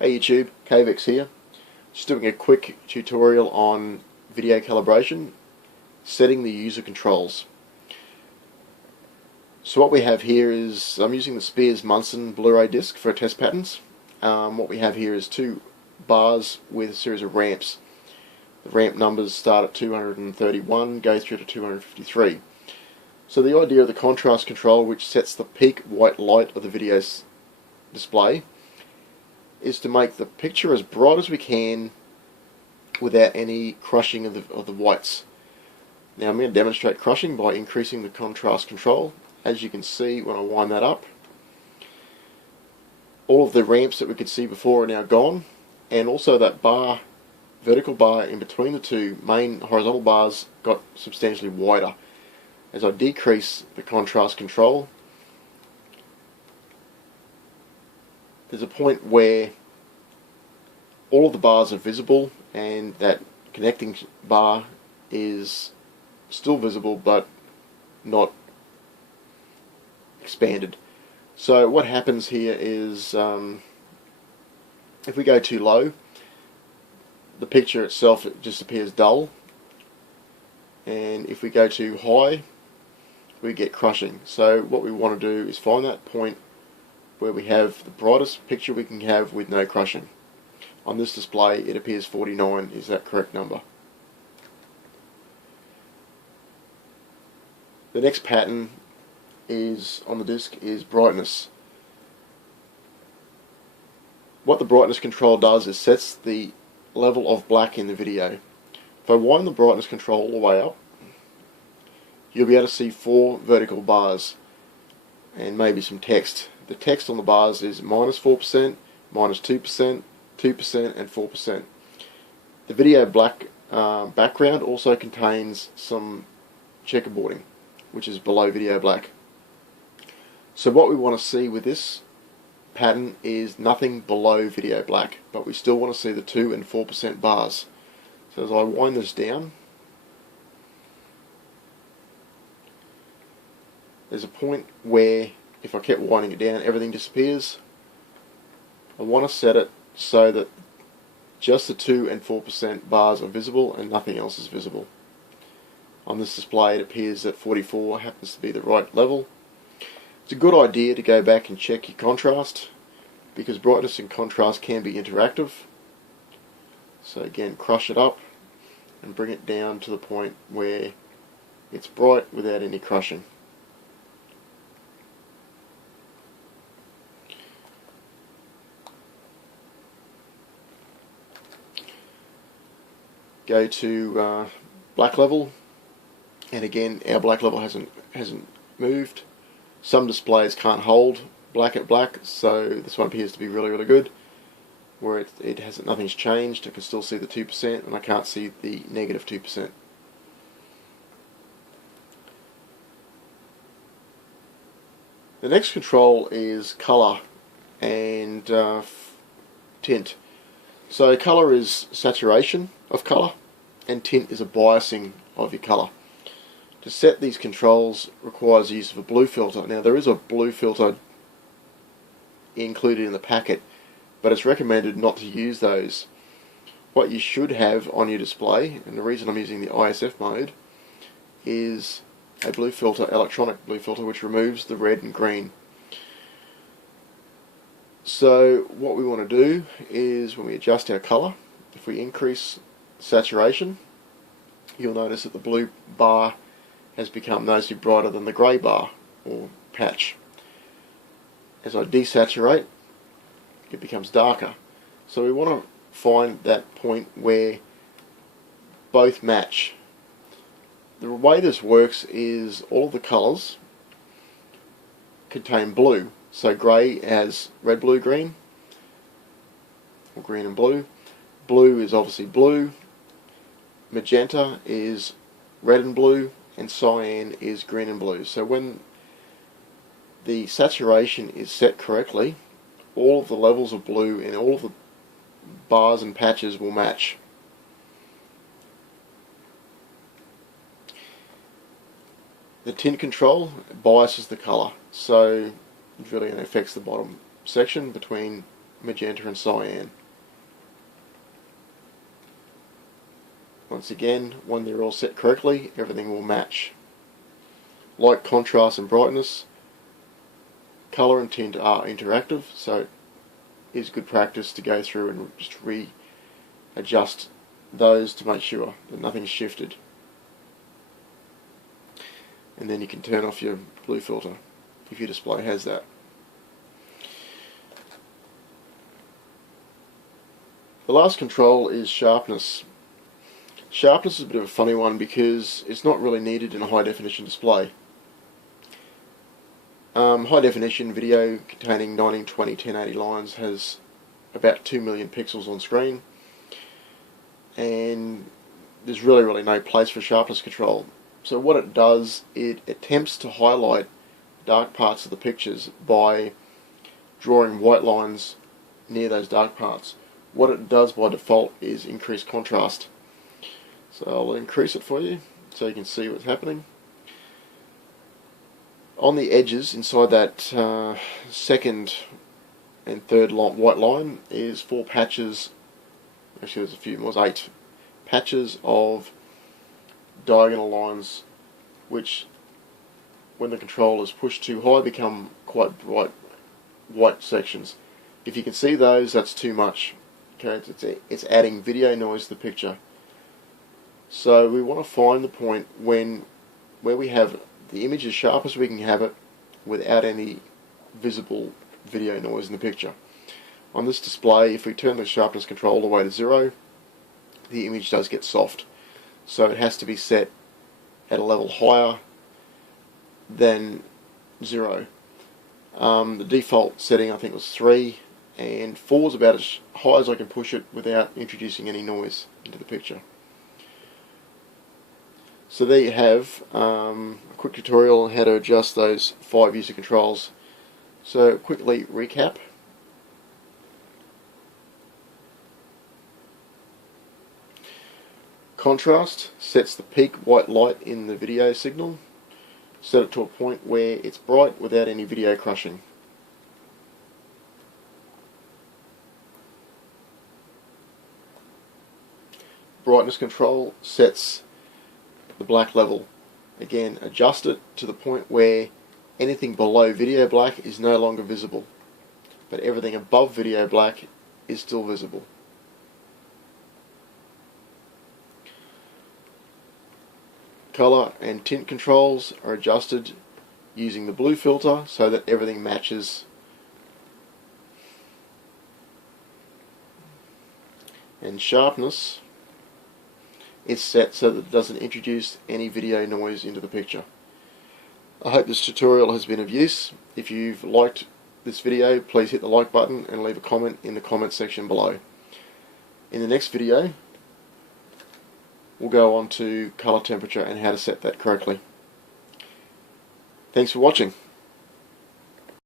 Hey YouTube, Cavex here. Just doing a quick tutorial on video calibration, setting the user controls. So what we have here is, I'm using the Spears Munson Blu-ray disc for test patterns. What we have here is two bars with a series of ramps. The ramp numbers start at 231, go through to 253. So the idea of the contrast control, which sets the peak white light of the video display, is to make the picture as bright as we can without any crushing of the whites. Now I'm going to demonstrate crushing by increasing the contrast control. As you can see when I wind that up, all of the ramps that we could see before are now gone, and also that bar, vertical bar in between the two main horizontal bars, got substantially wider. As I decrease the contrast control, there's a point where all of the bars are visible and that connecting bar is still visible but not expanded. So what happens here is if we go too low, the picture itself just appears dull, and if we go too high, we get crushing. So what we want to do is find that point where we have the brightest picture we can have with no crushing. On this display it appears 49 is that correct number. The next pattern is on the disc is brightness. What the brightness control does is sets the level of black in the video. If I wind the brightness control all the way up, you'll be able to see 4 vertical bars and maybe some text. The text on the bars is -4%, -2%, 2% and 4%. The video black background also contains some checkerboarding, which is below video black. So what we want to see with this pattern is nothing below video black, but we still want to see the 2 and 4% bars. So as I wind this down, there's a point where if I kept winding it down, everything disappears. I want to set it so that just the 2 and 4% bars are visible and nothing else is visible. On this display it appears that 44 happens to be the right level. It's a good idea to go back and check your contrast, because brightness and contrast can be interactive. So again, crush it up and bring it down to the point where it's bright without any crushing. Go to black level, and again our black level hasn't moved. Some displays can't hold black at black, so this one appears to be really good, where it hasn't, nothing's changed. I can still see the 2% and I can't see the -2%. The next control is color and tint. So color is saturation of color, and tint is a biasing of your color. To set these controls requires the use of a blue filter. Now there is a blue filter included in the packet, but it's recommended not to use those. What you should have on your display, and the reason I'm using the ISF mode, is a blue filter, electronic blue filter, which removes the red and green. So what we want to do is, when we adjust our color, if we increase saturation, you'll notice that the blue bar has become noticeably brighter than the grey bar or patch. As I desaturate, it becomes darker. So we want to find that point where both match. The way this works is all of the colours contain blue. So grey has red, blue, green, or green and blue. Blue is obviously blue. Magenta is red and blue, and cyan is green and blue. So when the saturation is set correctly, all of the levels of blue and all of the bars and patches will match. The tint control biases the color, so it really only affects the bottom section between magenta and cyan. Once again, when they're all set correctly, everything will match. Light, contrast and brightness, colour and tint are interactive, so it is good practice to go through and just readjust those to make sure that nothing's shifted. And then you can turn off your blue filter if your display has that. The last control is sharpness. Sharpness is a bit of a funny one because it's not really needed in a high definition display. High definition video containing 1920 1080 lines has about 2 million pixels on screen, and there's really no place for sharpness control. So what it does, it attempts to highlight dark parts of the pictures by drawing white lines near those dark parts. What it does by default is increase contrast. So I'll increase it for you so you can see what's happening. On the edges inside that second and third white line is 4 patches, actually there's a few more, 8 patches of diagonal lines which, when the control is pushed too high, become quite bright white sections. If you can see those, that's too much. Okay, it's adding video noise to the picture. So we want to find the point where we have the image as sharp as we can have it without any visible video noise in the picture. On this display, if we turn the sharpness control all the way to 0, the image does get soft. So it has to be set at a level higher than 0. The default setting I think was 3, and 4 is about as high as I can push it without introducing any noise into the picture. So there you have a quick tutorial on how to adjust those 5 user controls. So quickly recap. Contrast sets the peak white light in the video signal. Set it to a point where it's bright without any video crushing. Brightness control sets the black level. Again, adjust it to the point where anything below video black is no longer visible, but everything above video black is still visible. Color and tint controls are adjusted using the blue filter so that everything matches. And sharpness is set so that it doesn't introduce any video noise into the picture. I hope this tutorial has been of use. If you've liked this video, please hit the like button and leave a comment in the comment section below. In the next video, we'll go on to color temperature and how to set that correctly. Thanks for watching.